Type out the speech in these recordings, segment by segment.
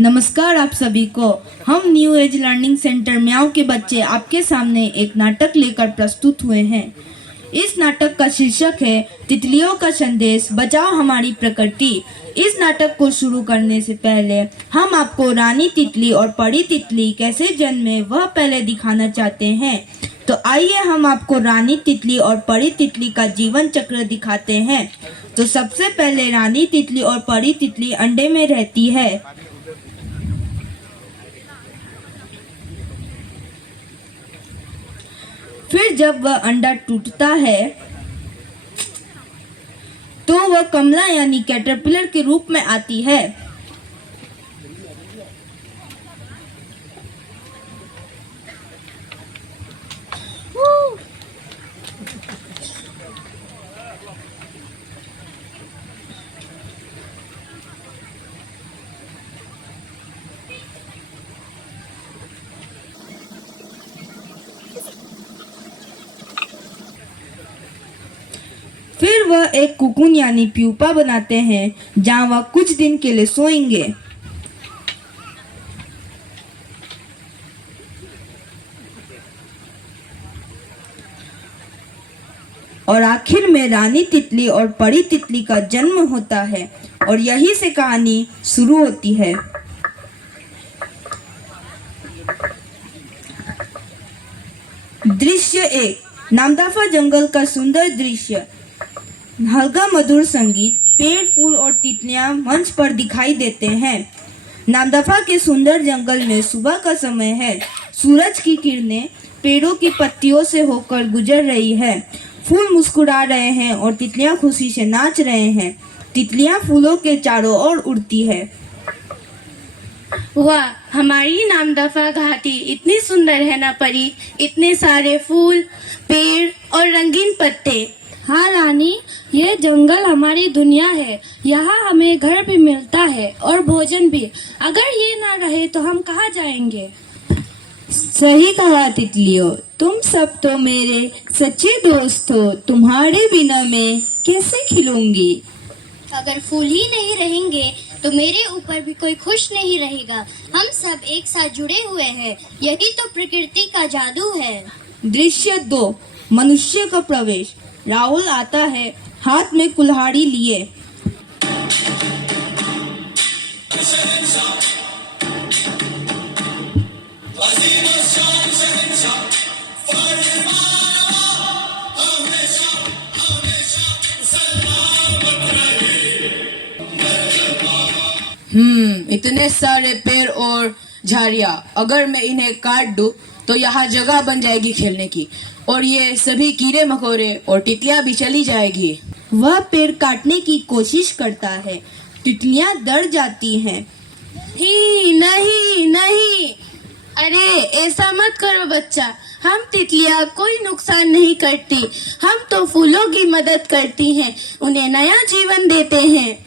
नमस्कार आप सभी को। हम न्यू एज लर्निंग सेंटर म्याऊं के बच्चे आपके सामने एक नाटक लेकर प्रस्तुत हुए हैं। इस नाटक का शीर्षक है तितलियों का संदेश, बचाओ हमारी प्रकृति। इस नाटक को शुरू करने से पहले हम आपको रानी तितली और परी तितली कैसे जन्मे वह पहले दिखाना चाहते हैं। तो आइए हम आपको रानी तितली और परी तितली का जीवन चक्र दिखाते हैं। तो सबसे पहले रानी तितली और परी तितली अंडे में रहती है। फिर जब वह अंडा टूटता है तो वह कमला यानी कैटरपिलर के रूप में आती है। फिर वह एक कुकुन यानी प्यूपा बनाते हैं जहां वह कुछ दिन के लिए सोएंगे। और आखिर में रानी तितली और परी तितली का जन्म होता है और यही से कहानी शुरू होती है। दृश्य 1, नामदफा जंगल का सुंदर दृश्य। हल्का मधुर संगीत, पेड़, फूल और तितलियां मंच पर दिखाई देते हैं। नामदफा के सुंदर जंगल में सुबह का समय है। सूरज की किरणें पेड़ों की पत्तियों से होकर गुजर रही है। फूल मुस्कुरा रहे हैं और तितलियां खुशी से नाच रहे हैं। तितलियां फूलों के चारों ओर उड़ती है। वाह, हमारी नामदफा घाटी इतनी सुंदर है ना परी। इतने सारे फूल, पेड़ और रंगीन पत्ते। हाँ रानी, ये जंगल हमारी दुनिया है। यहाँ हमें घर भी मिलता है और भोजन भी। अगर ये ना रहे तो हम कहाँ जाएंगे। सही कहा तितलियों, तुम सब तो मेरे सच्चे दोस्त हो। तुम्हारे बिना मैं कैसे खिलूंगी। अगर फूल ही नहीं रहेंगे तो मेरे ऊपर भी कोई खुश नहीं रहेगा। हम सब एक साथ जुड़े हुए हैं। यही तो प्रकृति का जादू है। दृश्य 2, मनुष्य का प्रवेश। राहुल आता है हाथ में कुल्हाड़ी लिए। इतने सारे पेड़ और झाड़ियाँ, अगर मैं इन्हें काट दूं तो यहाँ जगह बन जाएगी खेलने की, और ये सभी कीड़े मकोड़े और तितलियां भी चली जाएगी। वह पेड़ काटने की कोशिश करता है। तितलियां डर जाती हैं। ही नहीं नहीं, अरे ऐसा मत करो बच्चा। हम तितलियां कोई नुकसान नहीं करती। हम तो फूलों की मदद करती हैं, उन्हें नया जीवन देते हैं।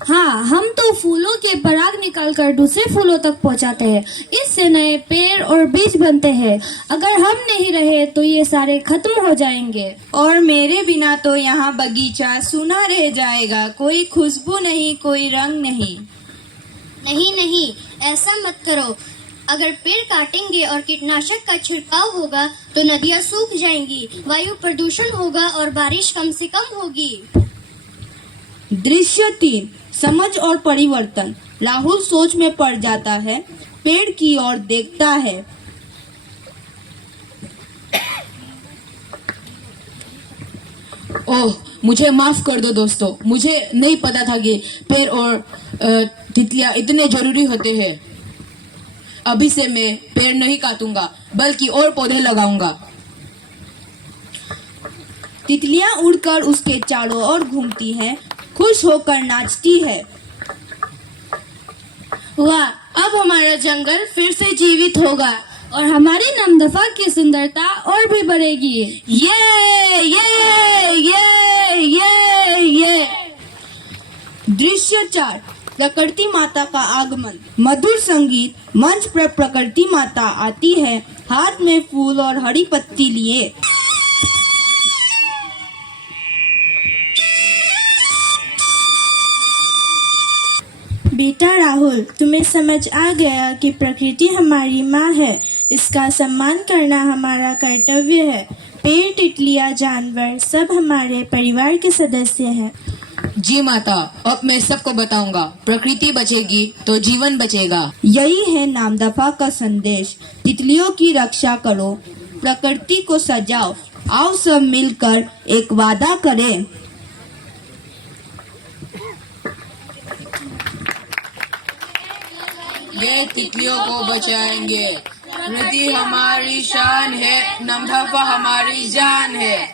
हाँ, हम तो फूलों के पराग निकालकर दूसरे फूलों तक पहुँचाते हैं। इससे नए पेड़ और बीज बनते हैं। अगर हम नहीं रहे तो ये सारे खत्म हो जाएंगे। और मेरे बिना तो यहाँ बगीचा सूना रह जाएगा। कोई खुशबू नहीं, कोई रंग नहीं। नहीं नहीं, ऐसा मत करो। अगर पेड़ काटेंगे और कीटनाशक का छिड़काव होगा तो नदियाँ सूख जाएंगी, वायु प्रदूषण होगा और बारिश कम से कम होगी। दृश्य 3, समझ और परिवर्तन। राहुल सोच में पड़ जाता है। पेड़ की ओर देखता है। ओह, मुझे माफ कर दो दोस्तों। मुझे नहीं पता था कि पेड़ और तितलियां इतने जरूरी होते हैं। अभी से मैं पेड़ नहीं काटूंगा बल्कि और पौधे लगाऊंगा। तितलियां उड़कर उसके चारों ओर घूमती हैं, खुश होकर नाचती है। वाह, अब हमारा जंगल फिर से जीवित होगा और हमारी नामदफा की सुंदरता और भी बढ़ेगी। ये ये ये ये ये। दृश्य 4, प्रकृति माता का आगमन। मधुर संगीत, मंच पर प्रकृति माता आती है हाथ में फूल और हरी पत्ती लिए। बेटा राहुल, तुम्हें समझ आ गया कि प्रकृति हमारी माँ है। इसका सम्मान करना हमारा कर्तव्य है। पेड़, तितलियाँ, जानवर सब हमारे परिवार के सदस्य हैं। जी माता, अब मैं सबको बताऊंगा, प्रकृति बचेगी तो जीवन बचेगा। यही है नामदफा का संदेश। तितलियों की रक्षा करो, प्रकृति को सजाओ। आओ सब मिलकर एक वादा करें। वे तितलियों को बचाएंगे। प्रकृति हमारी शान है, नामदफा हमारी जान है।